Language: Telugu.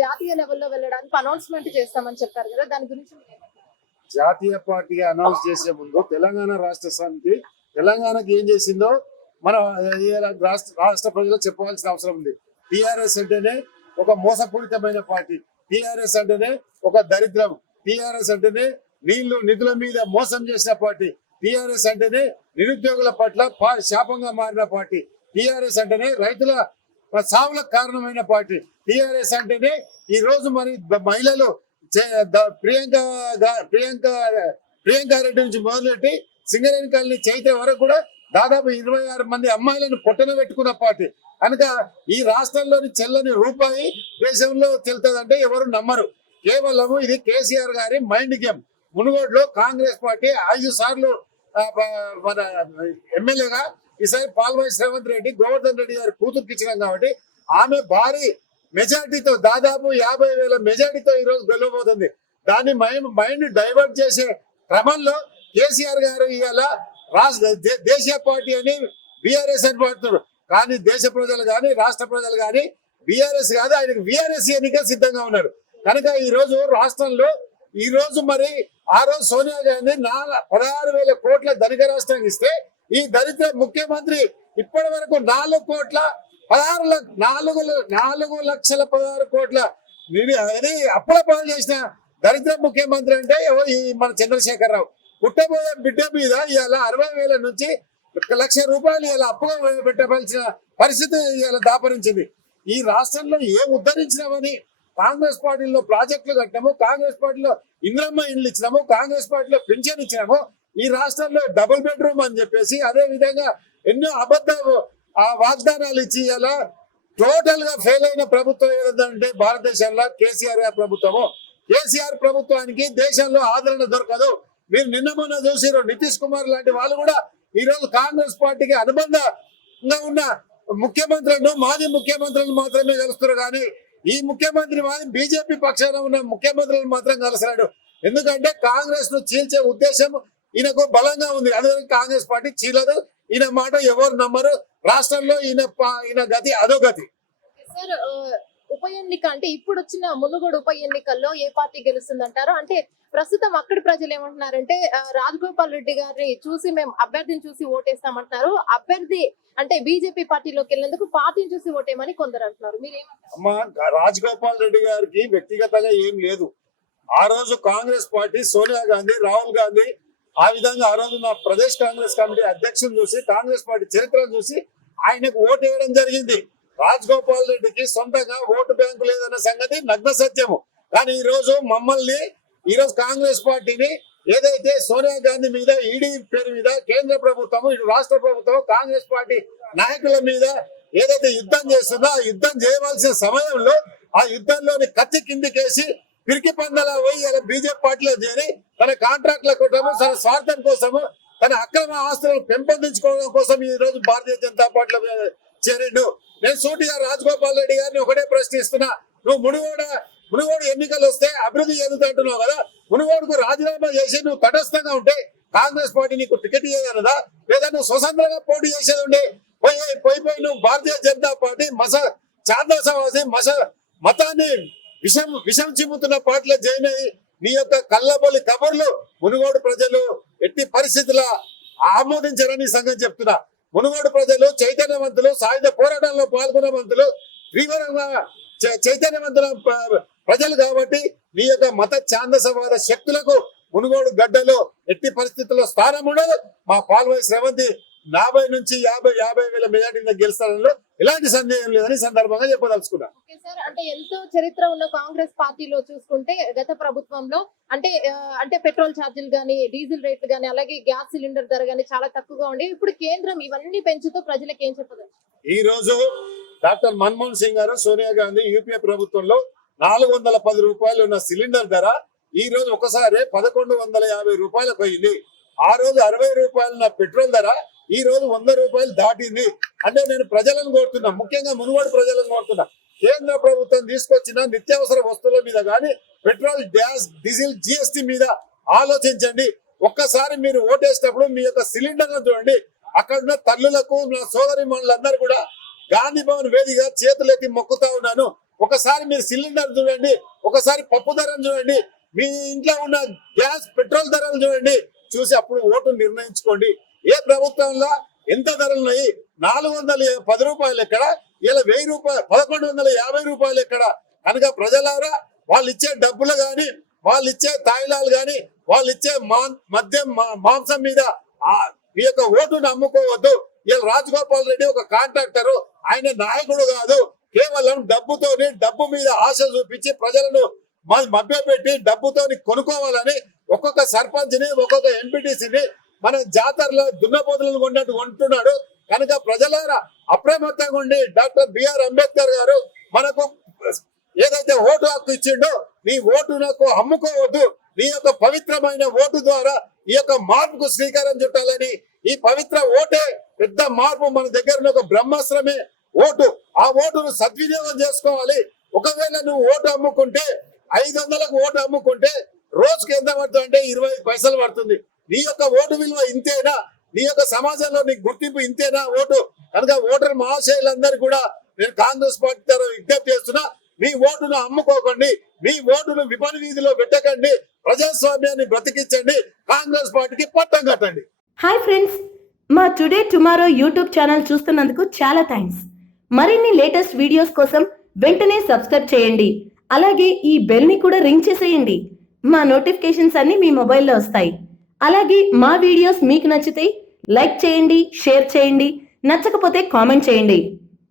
జాతీయ లెవెల్లో వెళ్ళడానికి అనౌన్స్మెంట్ చేస్తామని చెప్పారు కదా, దాని గురించి జాతీయ పార్టీ అనౌన్స్ చేసే ముందు తెలంగాణ రాష్ట్ర సమితి తెలంగాణకి ఏం చేసిందో మన రాష్ట్ర ప్రజలకు చెప్పవలసిన అవసరం ఉంది. టిఆర్ఎస్ అంటేనే ఒక మోసపూరితమైన పార్టీ, టిఆర్ఎస్ అంటేనే ఒక దరిద్రం, టిఆర్ఎస్ అంటేనే నిధుల మీద మోసం చేసిన పార్టీ, టిఆర్ఎస్ అంటేనే నిరుద్యోగుల పట్ల శాపంగా మారిన పార్టీ, టిఆర్ఎస్ అంటేనే రైతుల సావులకు కారణమైన పార్టీ, టిఆర్ఎస్ అంటేనే ఈ రోజు మరి మహిళలు ప్రియాంక రెడ్డి నుంచి మొదలుపెట్టి సింగరేణి కాలనీ చైత్ర వరకు కూడా దాదాపు 26 మంది అమ్మాయిలను పొట్టన పెట్టుకున్న పార్టీ. కనుక ఈ రాష్ట్రంలోని చెల్లని రూపాయి దేశంలో చెల్తుందంటే ఎవరు నమ్మరు. కేవలం ఇది కేసీఆర్ గారి మైండ్ గేమ్. మునుగోడులో కాంగ్రెస్ పార్టీ 5 సార్లు మన ఎమ్మెల్యేగా, ఈసారి పాల్వాయి శ్రవంత్ రెడ్డి గోవర్ధన్ రెడ్డి గారి కూతురుకి ఇచ్చినాం కాబట్టి ఆమె భారీ మెజార్టీతో దాదాపు 50,000 మెజార్టీతో ఈ రోజు గెలవబోతుంది. దాన్ని మైండ్ డైవర్ట్ చేసే క్రమంలో కేసీఆర్ గారు ఇవాళ దేశీయ పార్టీ అని బీఆర్ఎస్ అని పడుతున్నారు. కానీ దేశ ప్రజలు కానీ రాష్ట్ర ప్రజలు కానీ బీఆర్ఎస్ కాదు, ఆయనకు బీఆర్ఎస్ ఎన్నిక సిద్ధంగా ఉన్నారు. కనుక ఈ రోజు రాష్ట్రంలో ఈ రోజు మరి ఆ రోజు సోనియా గాంధీ 16,000 కోట్ల ధనిక రాష్ట్రానికి ఇస్తే ఈ దరిద్ర ముఖ్యమంత్రి ఇప్పటి వరకు 4,16 కోట్ల అప్పుల పాలు చేసిన దరిద్ర ముఖ్యమంత్రి అంటే ఈ మన చంద్రశేఖరరావు. పుట్టబోయే బిడ్డ మీద ఇవాళ 60,000 నుంచి 1,00,000 రూపాయలు ఇలా అప్పుగా పెట్టవలసిన పరిస్థితి ఇలా దాపరించింది. ఈ రాష్ట్రంలో ఏం ఉద్ధరించినామని కాంగ్రెస్ పార్టీలో ప్రాజెక్టులు కట్టినాము, కాంగ్రెస్ పార్టీలో ఇంద్రమ్మ ఇండ్లు ఇచ్చినాము, కాంగ్రెస్ పార్టీలో పెన్షన్ ఇచ్చినాము, ఈ రాష్ట్రంలో డబుల్ బెడ్రూమ్ అని చెప్పేసి అదే విధంగా ఎన్నో అబద్ధ వాగ్దానాలు ఇచ్చి ఇలా టోటల్ గా ఫెయిల్ అయిన ప్రభుత్వం ఏదంటే భారతదేశంలో కేసీఆర్ గారి ప్రభుత్వము. కేసీఆర్ ప్రభుత్వానికి దేశంలో ఆదరణ దొరకదు. మీరు నిన్న మొన్న చూసిరు నితీష్ కుమార్ లాంటి వాళ్ళు కూడా ఈ రోజు కాంగ్రెస్ పార్టీకి అనుబంధంగా ఉన్న ముఖ్యమంత్రులను మాజీ ముఖ్యమంత్రులను మాత్రమే కలుస్తారు. కానీ ఈ ముఖ్యమంత్రి మాది బీజేపీ పక్షాన ఉన్న ముఖ్యమంత్రులను మాత్రం కలిసినాడు. ఎందుకంటే కాంగ్రెస్ ను చీల్చే ఉద్దేశం ఈయనకు బలంగా ఉంది. అందుకని కాంగ్రెస్ పార్టీ చీలదు. ఈయన మాట ఎవరు నమ్మరు. రాష్ట్రంలో ఈయన గతి అదో గతి. సార్, ఉప ఎన్నిక అంటే ఇప్పుడు వచ్చిన మునుగోడు ఉప ఎన్నికల్లో ఏ పార్టీ గెలుస్తుందంటారు? అంటే ప్రస్తుతం అక్కడి ప్రజలు ఏమంటున్నారంటే రాజగోపాల్ రెడ్డి గారిని చూసి మేము అభ్యర్థిని చూసి ఓటేస్తామంటున్నారు. అభ్యర్థి అంటే బీజేపీ పార్టీలోకి వెళ్ళేందుకు పార్టీని చూసి ఓటేమని కొందరు అంటున్నారు. మీరేమంటారు? అమ్మా, రాజగోపాల్ రెడ్డి గారికి వ్యక్తిగతంగా ఏం లేదు. ఆ రోజు కాంగ్రెస్ పార్టీ సోనియా గాంధీ, రాహుల్ గాంధీ ఆ విధంగా ఆ రోజు నా ప్రదేశ్ కాంగ్రెస్ కమిటీ అధ్యక్షులు చూసి కాంగ్రెస్ పార్టీ చరిత్రను చూసి ఆయనకు ఓటు వేయడం జరిగింది. రాజగోపాల్ రెడ్డికి సొంతంగా ఓటు బ్యాంకు లేదన్న సంగతి నగ్న సత్యము. కానీ ఈ రోజు మమ్మల్ని ఈ రోజు కాంగ్రెస్ పార్టీని ఏదైతే సోనియా గాంధీ మీద ఈడీ పేరు మీద కేంద్ర ప్రభుత్వం ఇటు రాష్ట్ర ప్రభుత్వం కాంగ్రెస్ పార్టీ నాయకుల మీద ఏదైతే యుద్ధం చేస్తుందో ఆ యుద్ధం చేయవలసిన సమయంలో ఆ యుద్ధంలోని కత్తి కిందికేసి పిరికి పందలా పోయి ఇలా బీజేపీ పార్టీలో చేరి తన కాంట్రాక్ట్ల కోసము తన స్వార్థం కోసము తన అక్రమ ఆస్తులను పెంపొందించుకోవడం కోసం ఈ రోజు భారతీయ జనతా పార్టీలో చేరిండు. నేను సూటిగా రాజగోపాల్ రెడ్డి గారిని ఒకటే ప్రశ్నిస్తున్నా. నువ్వు మునుగోడు ఎన్నికలు వస్తే అభివృద్ధి చెందుతుంటున్నావు కదా, మునుగోడుకు రాజీనామా చేసి నువ్వు తటస్థంగా ఉంటే కాంగ్రెస్ పార్టీ నీకు టికెట్ ఇవ్వగలదా? లేదా నువ్వు స్వతంత్రంగా పోటీ చేసేది ఉండే పోయి నువ్వు భారతీయ జనతా పార్టీ చాందాసవాసి మతాన్ని విషం చిమ్ముతున్న పార్టీలో జాయిన్ అయ్యి నీ యొక్క కళ్ళబొలి కబుర్లు మునుగోడు ప్రజలు ఎట్టి పరిస్థితుల ఆమోదించారని సంగతి చెప్తున్నా. మునుగోడు ప్రజలు చైతన్యవంతులు, సాయుధ పోరాటంలో పాల్గొన్న మంతులు, తీవ్రంగా చైతన్యవంతుల ప్రజలు కాబట్టి నీ యొక్క మత ఛాందసవాద శక్తులకు మునుగోడు గడ్డలో ఎట్టి పరిస్థితుల్లో స్థానం ఉండదు. మా పాల్వాయి శ్రవంతి 40 నుంచి 50,000 మెజార్టీగా గెలుస్తారని ఎలాంటి సందేహం లేదని సందర్భంగా చెప్పదలుచుకున్నా. అంటే ఎంతో చరిత్ర ఉన్న కాంగ్రెస్ పార్టీలో చూసుకుంటే గత ప్రభుత్వంలో అంటే పెట్రోల్ ఛార్జీలు గానీ, డీజిల్ రేట్లు గానీ, అలాగే గ్యాస్ సిలిండర్ ధర గానీ చాలా తక్కువగా ఉండి ఇప్పుడు కేంద్రం ఇవన్నీ పెంచుతూ ప్రజలకు ఏం చెప్పదు? ఈ రోజు డాక్టర్ మన్మోహన్ సింగ్ గారు, సోనియా గాంధీ యూపీఏ ప్రభుత్వంలో 410 రూపాయలు ఉన్న సిలిండర్ ధర ఈ రోజు ఒకసారి 1,150 రూపాయలకు అయింది. ఆ రోజు 60 రూపాయలు ఉన్న పెట్రోల్ ధర ఈ రోజు 100 రూపాయలు దాటింది. అంటే నేను ప్రజలను కోరుతున్నా, ముఖ్యంగా మునుగోడు ప్రజలను కోరుతున్నా, కేంద్ర ప్రభుత్వం తీసుకొచ్చిన నిత్యావసర వస్తువుల మీద కానీ పెట్రోల్, గ్యాస్, డీజిల్, జిఎస్టీ మీద ఆలోచించండి. ఒక్కసారి మీరు ఓటేసినప్పుడు మీ యొక్క సిలిండర్లను చూడండి. అక్కడ ఉన్న తల్లులకు, నా సోదరి మనులందరూ కూడా గాంధీ భవన్ వేదికగా చేతులెత్తి మొక్కుతా ఉన్నాను. ఒకసారి మీరు సిలిండర్ చూడండి, ఒకసారి పప్పు ధరను చూడండి, మీ ఇంట్లో ఉన్న గ్యాస్ పెట్రోల్ ధరలు చూడండి, చూసి అప్పుడు ఓటు నిర్ణయించుకోండి. ఏ ప్రభుత్వంలో ఎంత ధరలు ఉన్నాయి? 410 రూపాయలు ఎక్కడ, ఇలా 1000 రూపాయలు, 1150 రూపాయలు ఎక్కడ? కనుక ప్రజలారా, వాళ్ళు ఇచ్చే డబ్బులు గాని, వాళ్ళు ఇచ్చే తాయిలాలు గాని, వాళ్ళు ఇచ్చే మద్యం మాంసం మీద మీ యొక్క ఓటును అమ్ముకోవద్దు. ఇలా రాజగోపాల్ రెడ్డి ఒక కాంట్రాక్టర్, ఆయన నాయకుడు కాదు. కేవలం డబ్బు మీద ఆశ చూపించి ప్రజలను మభ్యపెట్టి డబ్బుతోని కొనుక్కోవాలని ఒక్కొక్క సర్పంచ్ని, ఒక్కొక్క ఎంపీటీసీని మన జాతరలో దున్నపోతులను కొన్నట్టు కొంటున్నాడు. కనుక ప్రజలారా అప్రమత్తంగా ఉండి, డాక్టర్ బిఆర్ అంబేద్కర్ గారు మనకు ఏదైతే ఓటు హక్కు ఇచ్చిండో, నీ ఓటునకు అమ్ముకోవద్దు. నీ యొక్క పవిత్రమైన ఓటు ద్వారా ఈ యొక్క మార్పుకు శ్రీకారం చుట్టాలని, ఈ పవిత్ర ఓటే పెద్ద మార్పు. మన దగ్గర ఒక బ్రహ్మాస్త్రమే ఓటు. ఆ ఓటును సద్వినియోగం చేసుకోవాలి. ఒకవేళ నువ్వు ఓటు అమ్ముకుంటే, 500లకు ఓటు అమ్ముకుంటే రోజుకి ఎంత పడుతుంది అంటే 25 పైసలు పడుతుంది. నీ యొక్క ఓటు విలువ ఇంతేనా? నీ యొక్క సమాజంలో నీ గుర్తింపు ఇంతేనా ఓటు? కనుక ఓటర్ మహాశయులందరూ కూడా నేను కాంగ్రెస్ పార్టీ తరఫున విజ్ఞప్తి చేస్తున్నా, మీ ఓటును అమ్ముకోకండి, మీ ఓటును విపణి వీధిలో పెట్టకండి, ప్రజాస్వామ్యాన్ని బ్రతికించండి, కాంగ్రెస్ పార్టీకి పట్టం కట్టండి. హాయ్ ఫ్రెండ్స్, మా టుడే టుమారో యూట్యూబ్ ఛానల్ చూస్తున్నందుకు చాలా థ్యాంక్స్. మరిన్ని లేటెస్ట్ వీడియోస్ కోసం వెంటనే సబ్స్క్రైబ్ చేయండి. అలాగే ఈ బెల్ ని కూడా రింగ్ చేసేయండి. మా నోటిఫికేషన్స్ అన్ని మీ మొబైల్లో వస్తాయి. అలాగే మా వీడియోస్ మీకు నచ్చితే లైక్ చేయండి, షేర్ చేయండి, నచ్చకపోతే కామెంట్ చేయండి.